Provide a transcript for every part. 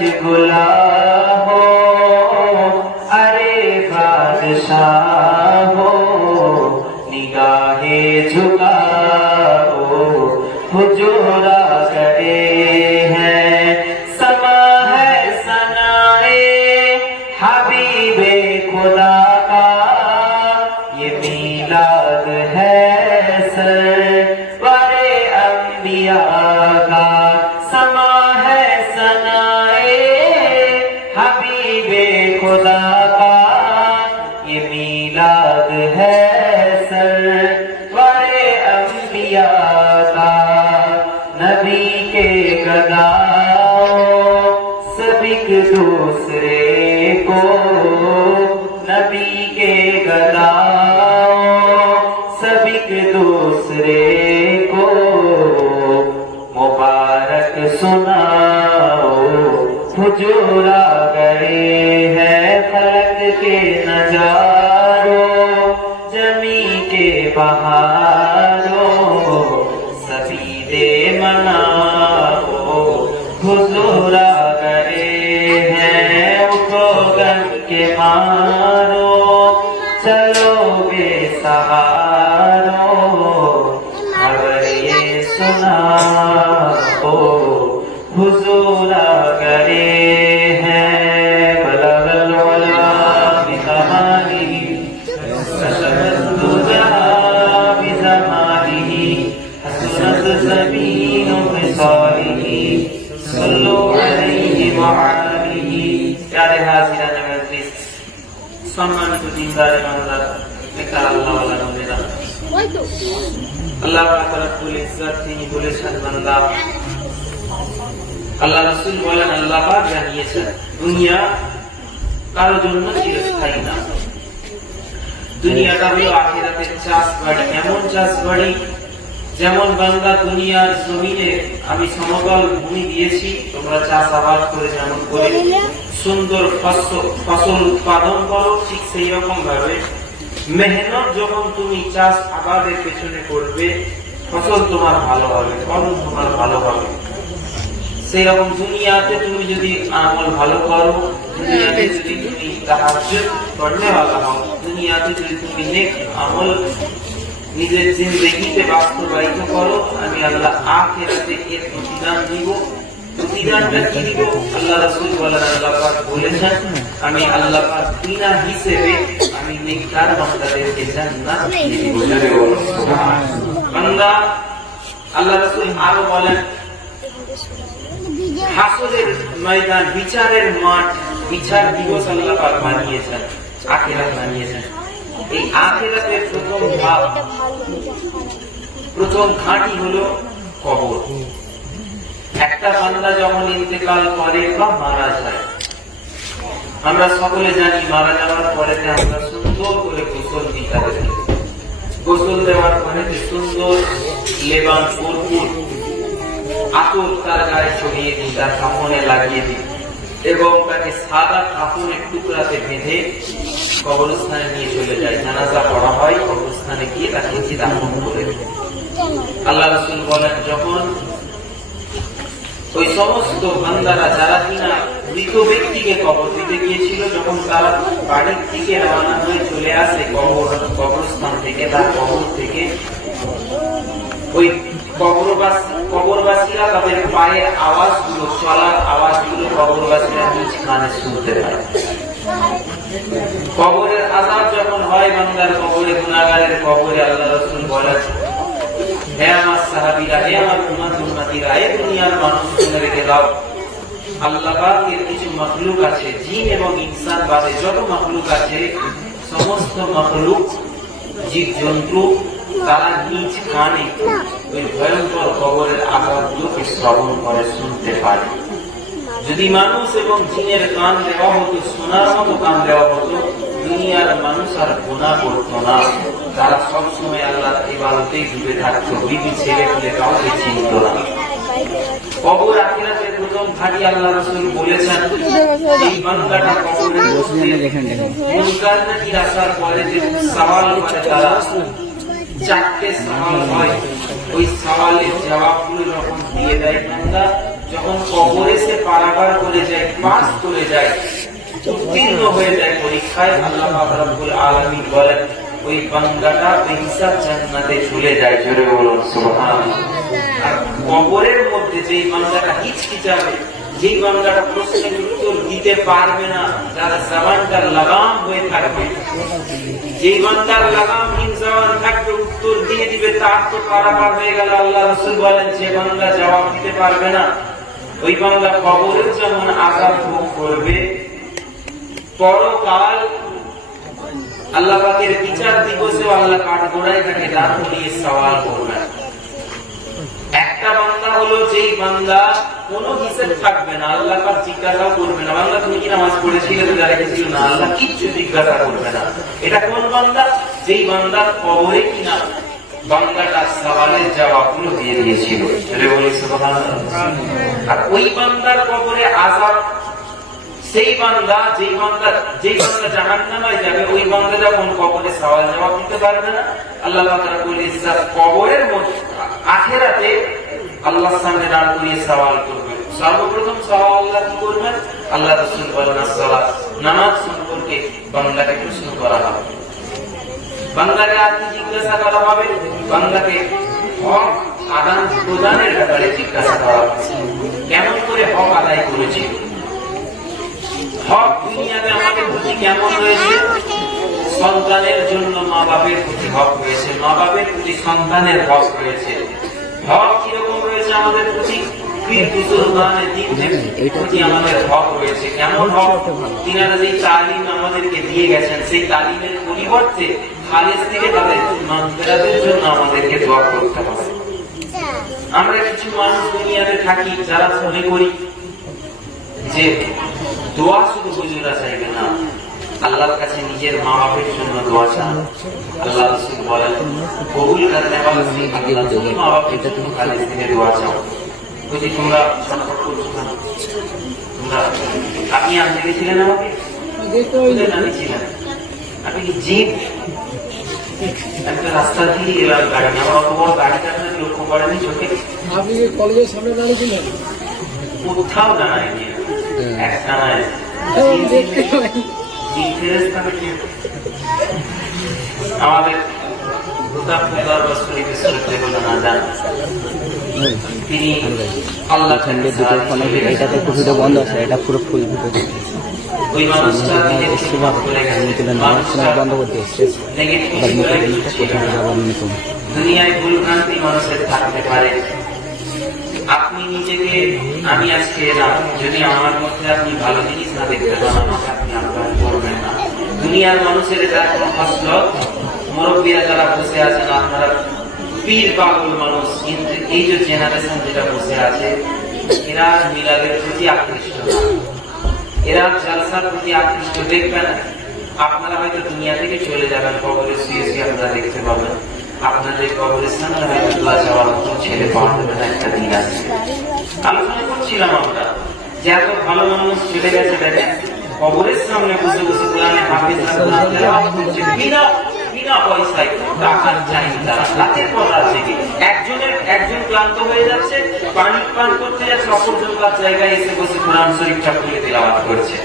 कच হাবিবে খোদা। हुजूरा गए हैं फलक के नजारों দুনিয়া কারও জন্য চিরস্থায়ী না। দুনিয়াটা হলো আখিরাতের চাষ বাড়ি এমন চাষ বাড়ি যেমন দুনিয়ার জমিনে আমি সমতল ভূমি দিয়েছি, তোমরা চাষ আবাদ করে যেমন করে সুন্দর ফসল ফসল উৎপাদন করো, ঠিক সেই রকম ভাবে মেহনত যখন তুমি চাষ আবাদের পেছনে করবে ফসল তোমার ভালো হবে, ফলন তোমার ভালো হবে। সেই রকম দুনিয়াতে তুমি যদি আমল ভালো করো দুনিয়াতে যদি তুমি তাহাজ্জুদ वाला হও দুনিয়াতে যদি তুমি নেক আমল নিজের জিন্দগিতে বাস্তবায়িত করো আমি আল্লাহ আখিরাতে এর প্রতিদান দিব। প্রতিদানটা কি দিব? আল্লাহ রাসূল বলেন আল্লাহ পাক বলেছেন আমি আল্লাহ পাক বিনা হিসেবে আমি নেককার বান্দাদেরকে জান্নাত দিব। বান্দা আল্লাহ রাসূল আরও বলেন হাসরের ময়দান, বিচারের মাঠ, বিচার দিবস আল্লাহ পাক বানিয়েছেন, আখিরাত বানিয়েছেন। এই আখিরাতের প্রথম ভাব প্রথম ঘাঁটি হলো কবর। একটা বান্দা যখন ইন্তেকাল করে, বা মারা যায়, আমরা সকলে জানি মারা যাওয়ার পরে আমরা সুন্দর করে গোসল দিতে গোসল দেওয়ার পরে সুন্দর লেবান কর্পূর আতর ছড়িয়ে দিই তার কাপড়ে লাগিয়ে দিই এবং তাকে সাদা কাপড়ের টুকরাতে বেঁধে কবরস্থানে নিয়ে চলে যায়। জানাজা পড়া হয়, কবরস্থানে গিয়ে তাকে নিচে করে আল্লাহ রাসূল বলেন, যখন ওই সমস্ত বান্দারা যারা কিনা মৃত ব্যক্তিকে কবর দিতে গিয়েছিল, যখন তারা বাড়ির দিকে রওনা হয়ে চলে আসে কবর কবরস্থান থেকে, তার কবর থেকে ওই কবরবাসীরা তাদের পায়ের আওয়াজগুলো, চলার আওয়াজগুলো কবরবাসীরা নিজ কানে শুনতে পায়। কবরের আজাব যখন হয়, বান্দার কবরে গুনাগারের কবরে আল্লাহ রসুল বলেন, হে আমার সাহাবীরা, হে আমার উম্মাত উম্মাতিরা হে দুনিয়ার মানুষ শুনে রেখে দাও? আল্লাহ কিছু মখলুক আছে, জিন এবং ইনসান বাদে যত মখলুক আছে, সমস্ত মখলুক জীব জন্তু তারা নিজ কানে ওই ভয়ঙ্কর কবরের আঘাতগুলোকে শ্রবণ করে শুনতে পারে। যদি মানুষ এবং জিনের কান দেওয়া হতো সোনার মতো কান দেওয়া হতো দুনিয়ার মানুষ আর গোনা করতো না। তারা সবসময় আল্লাহ ইবাদতেই ডুবে থাকতো বিবি ছেলে পেলে কাউকে চিনত না। কবর আখিরাতের প্রথম ভাটি আল্লাহ রাসূল বলেছেন এই বান্দাটা কবরের মধ্যে মুনকার নাকির আসার পরে যে সওয়াল করে তারা চারটে সওয়াল হয়। ওই সওয়ালের জবাবগুলো যখন দিয়ে দেয় বান্দা, যখন কবরে সে পারাবার করে যায় পাস করে যায়, উত্তীর্ণ হয়ে যায় পরীক্ষায়, আল্লাহ রব্বুল আলামিন বলেন, ওই বান্দাটা বেহিসাব জান্নাতে চলে যায়। জোরে বলুন, সুবহানাল্লাহ। কবরের মধ্যে যেই বান্দাটা হিচকিচাবে, যেই বান্দাটা প্রশ্নের উত্তর দিতে পারবে না তার জবানটা লাগাম হয়ে থাকবে। যেই বান্দার লাগামহীন জবান থাকবে, উত্তর দিয়ে দিবে, তার তো পারাপার হয়ে গেল। আল্লাহ রসুল বলেন, যে বান্দা জবাব দিতে পারবে না, ওই বান্দা কবরের যেমন আঘাত ভোগ করবে, পরকাল আল্লাহ পাকের বিচার দিবসেও আল্লাহ কাঠ গোড়ায় তাকে দাঁড় করিয়ে সওয়াল করবেন। একটা বান্দা হলো, যেই বান্দা কোনো হিসেব থাকবে না, আল্লাহ পাক জিজ্ঞাসাও করবে না। বান্দা, তুমি কি নামাজ পড়েছিলে তো যারা গেছিল না, আল্লাহ কিচ্ছু জিজ্ঞাসা করবে না। এটা কোন বান্দা? যেই বান্দার কবরে কিনা বান্দাটা দিয়ে দিয়েছিল। বলি আর ওই বান্দার কবরে আযাব, সেই বান্দা বান্দা বান্দা যাবে, ওই বান্দা যখন কবরে সওয়াল জবাব দিতে পারবে না, আল্লাহ রব্বুল ইজ্জত কবরের মধ্যে, আখেরাতে আল্লাহর সামনে দাঁড় করিয়ে সওয়াল করবে। সর্বপ্রথম সওয়াল আল্লাহ কি করবেন, আল্লাহ বলেন নামাজ সম্পর্কে প্রশ্ন করা হবে। জিজ্ঞাসা করা হবে? হক, আদান প্রদানের ব্যাপারে জিজ্ঞাসা করা হবে। কেমন করে হক আদায় করেছিল হক দুনিয়াতে আমাদের প্রতি কেমন হয়েছে সন্তানের জন্য মা বাপের প্রতি হক হয়েছে মা বাপের প্রতি সন্তানের হক হয়েছে হক আমাদের প্রতি পীর বুজুর্গানের দিনের প্রতি আমাদের হক হয়েছে কেমন হক তিনারা যেই তালিম আমাদেরকে দিয়ে গেছেন সেই তালিমের পরিবর্তে খালেজ থেকে তাদের জন্য আমাদেরকে দোয়া করতে হবে। আমরা কিছু মানুষ দুনিয়াতে থাকি যারা মনে করি যে দোয়া শুধু হুজুরা চাইবে না আল্লাহর কাছে নিজের মা বাপের জন্য দোয়া চান। আল্লাহ রসুল বলেন করতে পারলে আল্লাহ তুমি মা বাপের জন্য খালিজ দিনে দোয়া চাও। বুঝি তোমরা? তোমরা আপনি আনতে গেছিলেন আমাকে? আমি আপনি কি জিপ? একটা রাস্তা দিয়ে এবার গাড়ি আমার বড় গাড়িটা আপনার লক্ষ্য করেনি চোখে? আপনি কলেজের সামনে দাঁড়িয়েছিলেন? কোথাও দাঁড়ায়নি। এক দাঁড়ায়। এটাতে পুরোটা বন্ধ আছে এটা পুরো ফুল ভিতরে বন্ধ করতে এসছে আপনি নিজেকে, আমি আজকে যদি আমার মধ্যে আপনি ভালো জিনিস না দেখতে পান দুনিয়ার মানুষের এটা কোনো ফসলত মুরব্বীরা যারা বসে আছেন, আপনারা পীর পাগল মানুষ, কিন্তু এই যে জেনারেশন যেটা বসে আছে, এরা মিলাদের প্রতি আকৃষ্ট এরা জলসার প্রতি আকৃষ্ট, দেখবেন আপনারা হয়তো দুনিয়া থেকে চলে যাবেন, কবরে শুয়ে শুয়ে আপনারা দেখতে পাবেন। আপনাদের কবরের সামনে হয়তো দোয়া যাওয়ার মতো ছেলে পাওয়া যাবে না একটা দিন আছে। আলোচনা করছিলাম আমরা, যে এত ভালো মানুষ চলে গেছে, দেখেন। কবরের সামনে বসে বসে কোরআনে করছে বিনা বিনা পয়সায় রাতের জেগে একজনের, একজন ক্লান্ত হয়ে যাচ্ছে, পানি, পান করতে যাচ্ছে অপরজন তার জায়গায় এসে বসে কোরআন শরীফটা খুলে তেলাওয়াত করছে।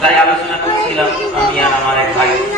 তাই আলোচনা করছিলাম, আমি আর আমার এক ভাই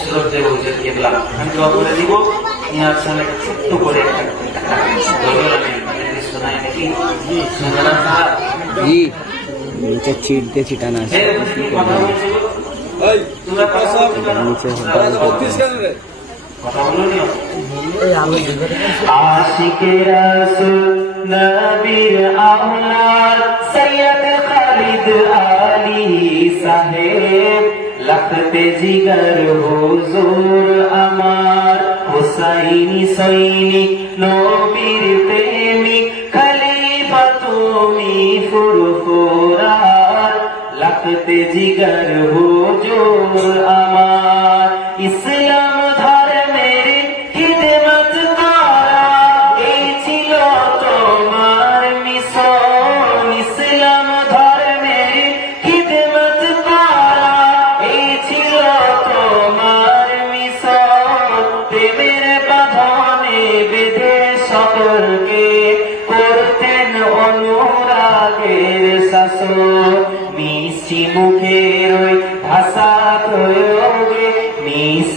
শ্রদ্ধে হুজুর কেবলা আমি দোয়া করে দিব ইনার সামনে একটা ছোট্ট করে একটা গজল আমি আপনাদেরকে শোনাই নাকি শোনালাম স্যার নিচে ছিট দিয়ে ছিটানো আছে হে, তুমি কথা বলছো তোমরা কথা বলছো কেন? নিচে হোটেল করতে কথা বলো নিও এই আলো দিবে আশিকে নবীর আওলাদ সৈয়দ খালিদ আলী সাহেব লখতে জিগর হুজুর আমার। হুসাইনি সৈনিক নবীর প্রেমিক খলিফা তুমি ফুরফুরার। লখতে জিগর হুজুর আমার।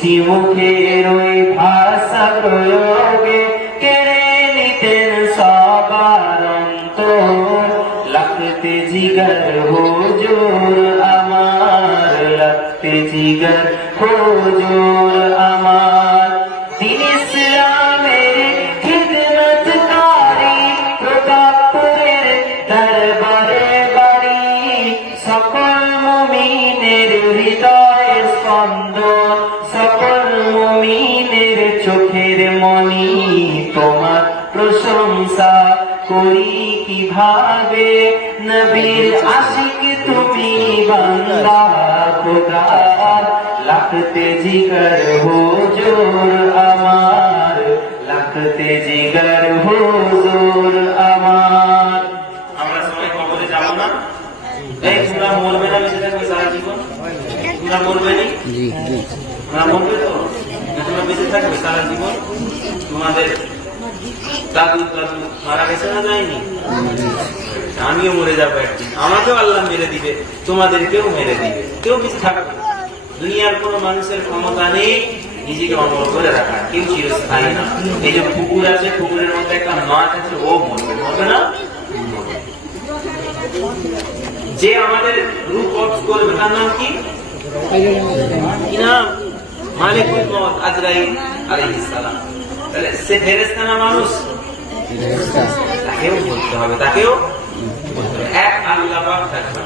মিষ্টি মুখের ওই ভাষা প্রয়োগে কেড়ে নিতেন সবার অন্তর লাগতে জিগর হুজুর আমার লাগতে জিগর হুজুর আমার দিন ইসলামের খিদমতকারী প্রতাপপুরের দরবারে বাড়ি সকল মুমিনের হৃদয়ের স্পন্দন কীভাবে নবীর আশিক তুমি বান্দা খোদা লাখতে জিগর হো জোর আমার লাখতে জিগর হুজুর আমার। আমরা সবাই কবরে যাব না? এই তোমরা মরবে না বেঁচে থাকবে সারা জীবন? তোমরা মরবে না? জি জি। তোমরা মরবে তো? তোমরা বেঁচে থাকবে সারা জীবন? তোমাদের দাদু দাদু মারা গেছে না যায়নি? আমিও মরে যাব একদিন। আমাকেও আল্লাহ মেরে দিবে তোমাদেরকেও মেরে দিবে। কেউ বেঁচে থাকবে দুনিয়ার কোন মানুষের ক্ষমতা নেই নিজেকে অমর করে রাখা। কেউ চিরস্থায়ী না। এই যে পুকুর আছে পুকুরের মধ্যে একটা মাছ আছে ও মরবে। মরবে না? যে আমাদের রূপ কবজ করবে তার নাম কি? কি নাম? মালিকুল মত আজরাইল আলাইহিস সালাম। তাহলে সে ফেরেশতা না মানুষ? তাকেও বলতে হবে তাকেও এক আল্লাহ পাক থাকবেন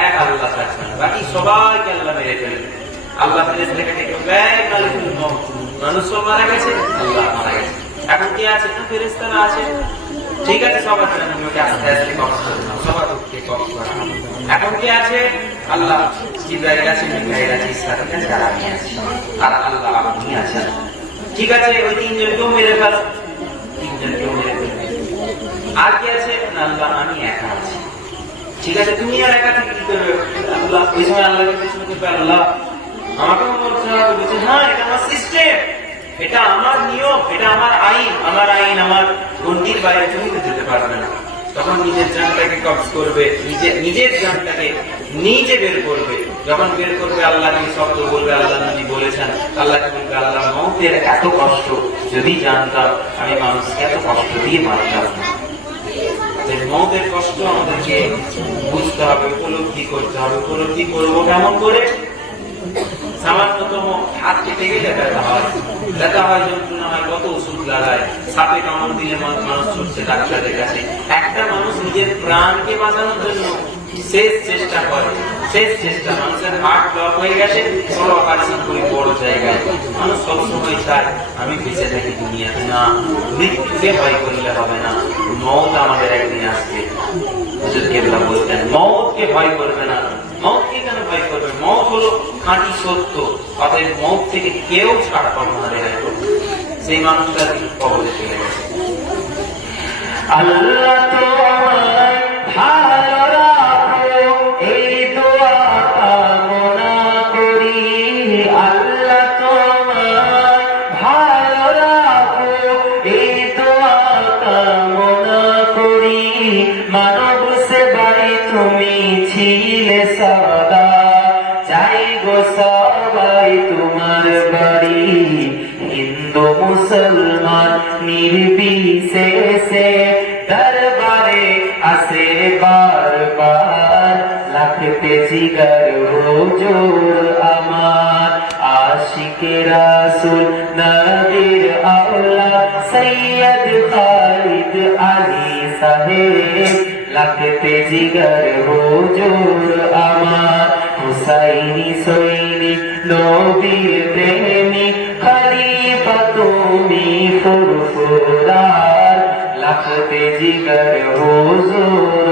এক আল্লাহ থাকবেন। বাকি সবাইকে আল্লাহ মেরে ফেলবে আল্লাহ ফেরেশতাকে ডেকে বলবে, "এই মালিকুল মত মানুষ সব মারা গেছে আল্লাহ মারা গেছে। এখন কি আছে? না ফেরেশতারা আছে? ঠিক আছে সবার জন্য আস্তে আস্তে করতে সবার দুঃখে কষ্ট করা এখন কি আছে? আল্লাহ। জিব্রাইল আছে মিকাইল আছে আর আমি আছি। আর আল্লাহ আপনি আছেন ঠিক আছে ওই তিনজনকেও মেরে ফেল। তিনজনকেও মেরে ফেল। আর কি আছে? আল্লাহ আমি একা আছি। ঠিক আছে, তুমি আর একা থেকে কি করবে? আল্লাহ, ওই সময় আল্লাহকে আল্লাহ, আমাকেও বলছে হ্যাঁ এটা আমার সিস্টেম এটা আমার নিয়ম। এটা আমার আইন। আমার আইন, আমার গন্ডির বাইরে তুমি যেতে পারবে না। তখন নিজের জানটাকে কবজ করবে। নিজে, নিজের জানটাকে নিজে বের করবে। যখন বের করবে আল্লাহকে শব্দ বলবে? আল্লাহ নবী বলেছেন আল্লাহকে বলবে? আল্লাহ মৌতের এত কষ্ট, যদি জানতাম আমি মানুষকে এত কষ্ট দিয়ে মারতাম। মৌতের কষ্ট আমাদেরকে বুঝতে হবে, উপলব্ধি করতে হবে। উপলব্ধি করব কেমন করে? সামান্যতম হাত কেটে গেলে ব্যথা হয়। ব্যথা হয় যন্ত্রণা হয় কত ওষুধ লাগায়। সাপে কামড় দিলে মানুষ ডাক্তারের কাছে। একটা মানুষ নিজের প্রাণকে বাঁচানোর জন্য শেষ চেষ্টা করে। শেষ চেষ্টা। মানুষের হার্ট ব্লক হয়ে গেছে চলো অপারেশন করি বড় জায়গায়। মানুষ সবসময় চায়, আমি বেঁচে থাকি দুনিয়াতে। না মৃত্যুকে ভয় করলে হবে না। মৌত আমাদের একদিন আসবে। কেবলা বলতেন মৌতকে ভয় করবে না। মৌতকে কেন ভয় করবে? মৌত হলো খাঁটি সত্য। অতএব মৌত থেকে কেউ ছাড় পাবো না সেই মানুষটা কবলে চলে গেছে। আল্লাহ তোমায় ভালো জিগর হুজুর আমার আশিকে রাসুল নবীর আওলা, সৈয়দ খালিদ আলী সাহেব লাখতে জিগর হুজুর আমার, হুসাইনি সৈনিক, নবীর প্রেমী, খলিফা তুমি ফুরফুরার লাখতে জিগর হুজুর